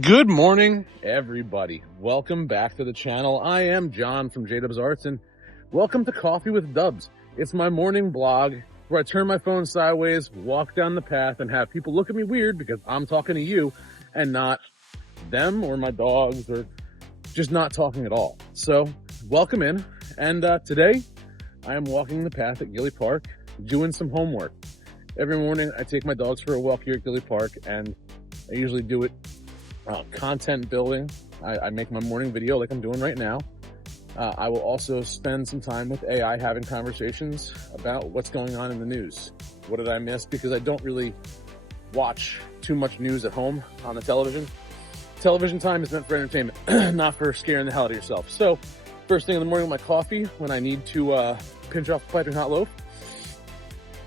Good morning, everybody. Welcome back to the channel. I am John from J-Dubs Arts, and welcome to Coffee with Dubs. It's my morning blog where I turn my phone sideways, walk down the path, and have people look at me weird because I'm talking to you and not them or my dogs or just not talking at all. So welcome in. And today I am walking the path at Gilly Park doing some homework. Every morning I take my dogs for a walk here at Gilly Park, and I usually do it content building. I make my morning video like I'm doing right now. I will also spend some time with AI having conversations about what's going on in the news. What did I miss? Because I don't really watch too much news at home on the television. Television time is meant for entertainment, not for scaring the hell out of yourself. So first thing in the morning with my coffee, when I need to pinch off a piping hot loaf,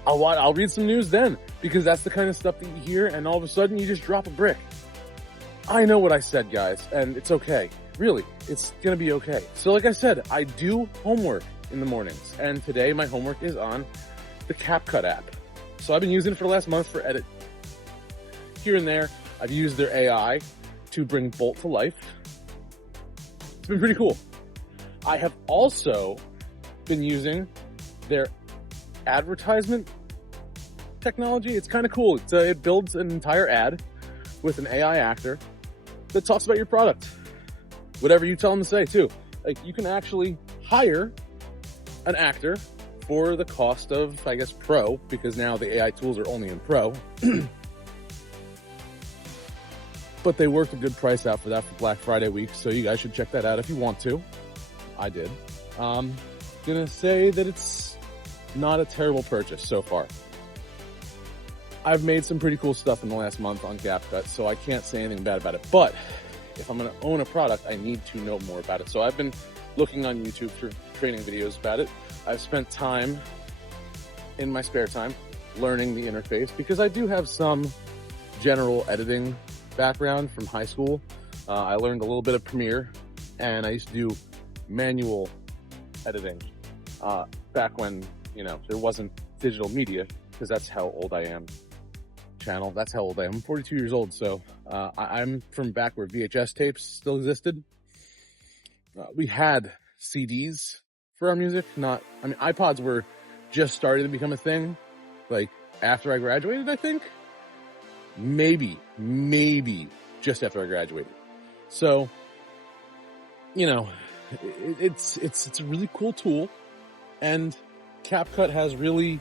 I'll read some news then, because that's the kind of stuff that you hear and all of a sudden you just drop a brick. I know what I said, guys, and it's okay. Really, it's gonna be okay. So like I said, I do homework in the mornings, and today my homework is on the CapCut app. So I've been using it for the last month for edit. Here and there, I've used their AI to bring Bolt to life. It's been pretty cool. I have also been using their advertisement technology. It's kind of cool. It builds an entire ad with an AI actor that talks about your product, whatever you tell them to say too. Like, you can actually hire an actor for the cost of, I guess, Pro, because now the AI tools are only in Pro. But they worked a good price out for that for Black Friday week, so you guys should check that out if you want to. I did. Gonna say that it's not a terrible purchase so far. I've made some pretty cool stuff in the last month on CapCut, so I can't say anything bad about it. But if I'm going to own a product, I need to know more about it. So I've been looking on YouTube for training videos about it. I've spent time in my spare time learning the interface, because I do have some general editing background from high school. I learned a little bit of Premiere, and I used to do manual editing back when, there wasn't digital media, because that's how old I am. That's how old I am. I'm 42 years old, so I'm from back where VHS tapes still existed. We had CDs for our music. iPods were just starting to become a thing, like after I graduated, I think. Maybe just after I graduated. So, it's a really cool tool, and CapCut has really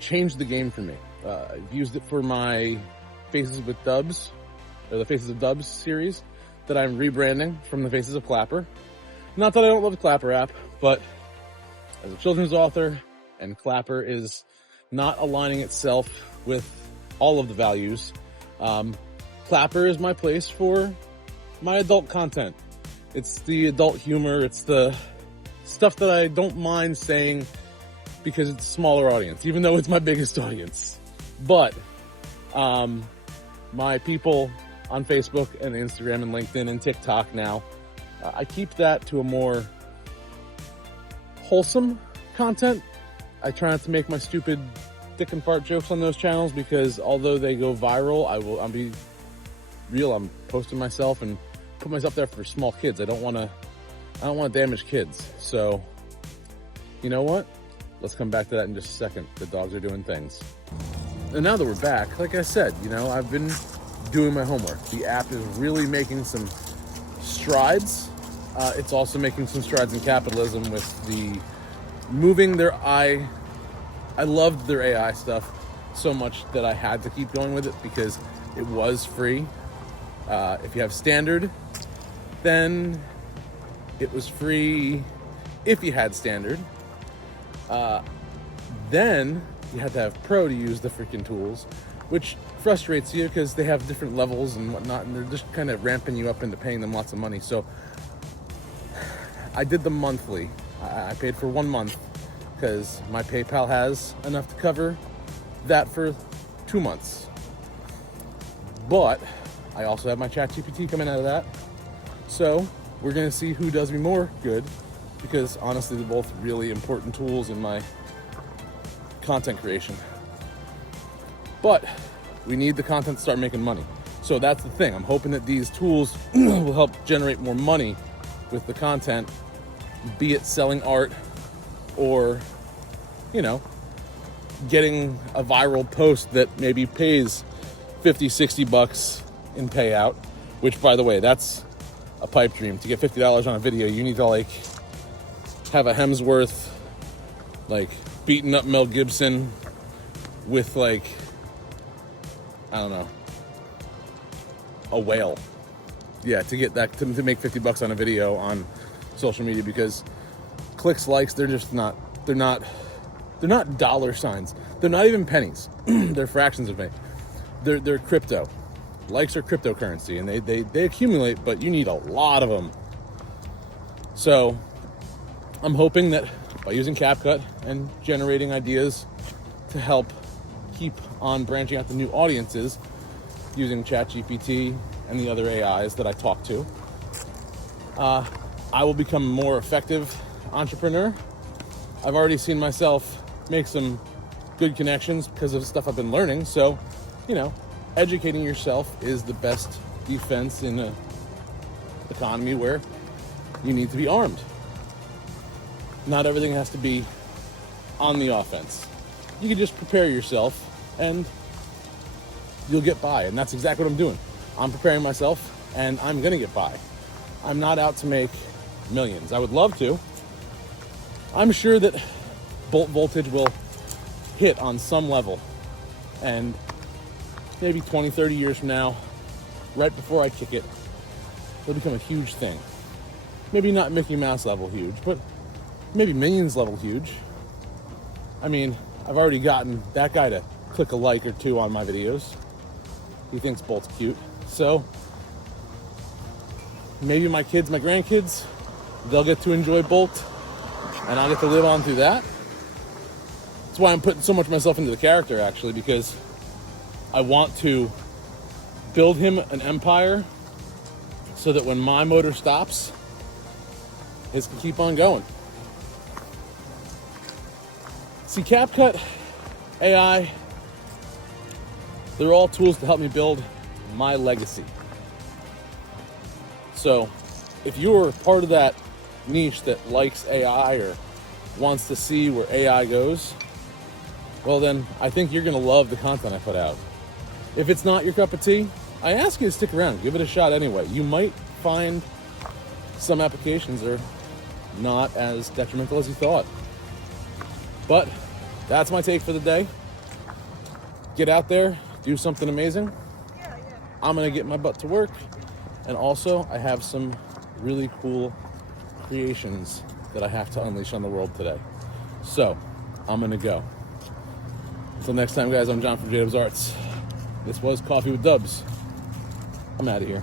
changed the game for me. I've used it for my Faces with Dubs, or the Faces of Dubs series that I'm rebranding from the Faces of Clapper. Not that I don't love the Clapper app, but as a children's author, and Clapper is not aligning itself with all of the values, Clapper is my place for my adult content. It's the adult humor, it's the stuff that I don't mind saying because it's a smaller audience, even though it's my biggest audience. But my people on Facebook and Instagram and LinkedIn and TikTok now, I keep that to a more wholesome content. I try not to make my stupid dick and fart jokes on those channels, because although they go viral, I'll be real. I'm posting myself and put myself there for small kids. I don't want to damage kids. So, you know what? Let's come back to that in just a second. The dogs are doing things. And now that we're back, like I said, I've been doing my homework. The app is really making some strides. It's also making some strides in capitalism with the moving their I loved their AI stuff so much that I had to keep going with it, because it was free. If you have standard, then it was free if you had standard. Then you had to have Pro to use the freaking tools, which frustrates you because they have different levels and whatnot, and they're just kind of ramping you up into paying them lots of money. So I did the monthly. I paid for 1 month because my PayPal has enough to cover that for 2 months. But I also have my ChatGPT coming out of that. So we're going to see who does me more good, because honestly, they're both really important tools in my content creation. But we need the content to start making money. So that's the thing. I'm hoping that these tools will help generate more money with the content, be it selling art or, you know, getting a viral post that maybe pays 50, 60 bucks in payout, which, by the way, that's a pipe dream. To get $50 on a video, you need to like have a Hemsworth like beating up Mel Gibson with like, I don't know, a whale. Yeah, to get that, to make 50 bucks on a video on social media, because clicks, likes, they're not dollar signs. They're not even pennies. They're fractions of penny. They're crypto. Likes are cryptocurrency, and they accumulate, but you need a lot of them. So I'm hoping that by using CapCut and generating ideas to help keep on branching out to new audiences using ChatGPT and the other AIs that I talk to, I will become a more effective entrepreneur. I've already seen myself make some good connections because of stuff I've been learning. So, you know, educating yourself is the best defense in an economy where you need to be armed. Not everything has to be on the offense. You can just prepare yourself and you'll get by. And that's exactly what I'm doing. I'm preparing myself and I'm going to get by. I'm not out to make millions. I would love to. I'm sure that bolt voltage will hit on some level, and maybe 20, 30 years from now, right before I kick it, it'll become a huge thing. Maybe not Mickey Mouse level huge, but maybe Minions level huge. I mean, I've already gotten that guy to click a like or two on my videos. He thinks Bolt's cute. So maybe my kids, my grandkids, they'll get to enjoy Bolt, and I'll get to live on through that. That's why I'm putting so much of myself into the character, actually, because I want to build him an empire so that when my motor stops, his can keep on going. See, CapCut, AI, they're all tools to help me build my legacy. So if you're part of that niche that likes AI or wants to see where AI goes, well then I think you're gonna love the content I put out. If it's not your cup of tea, I ask you to stick around, give it a shot anyway. You might find some applications are not as detrimental as you thought. But that's my take for the day. Get out there, do something amazing. I'm gonna get my butt to work. And also, I have some really cool creations that I have to unleash on the world today. So, I'm gonna go. Until next time, guys, I'm John from J Dubs Arts. This was Coffee with Dubs. I'm out of here.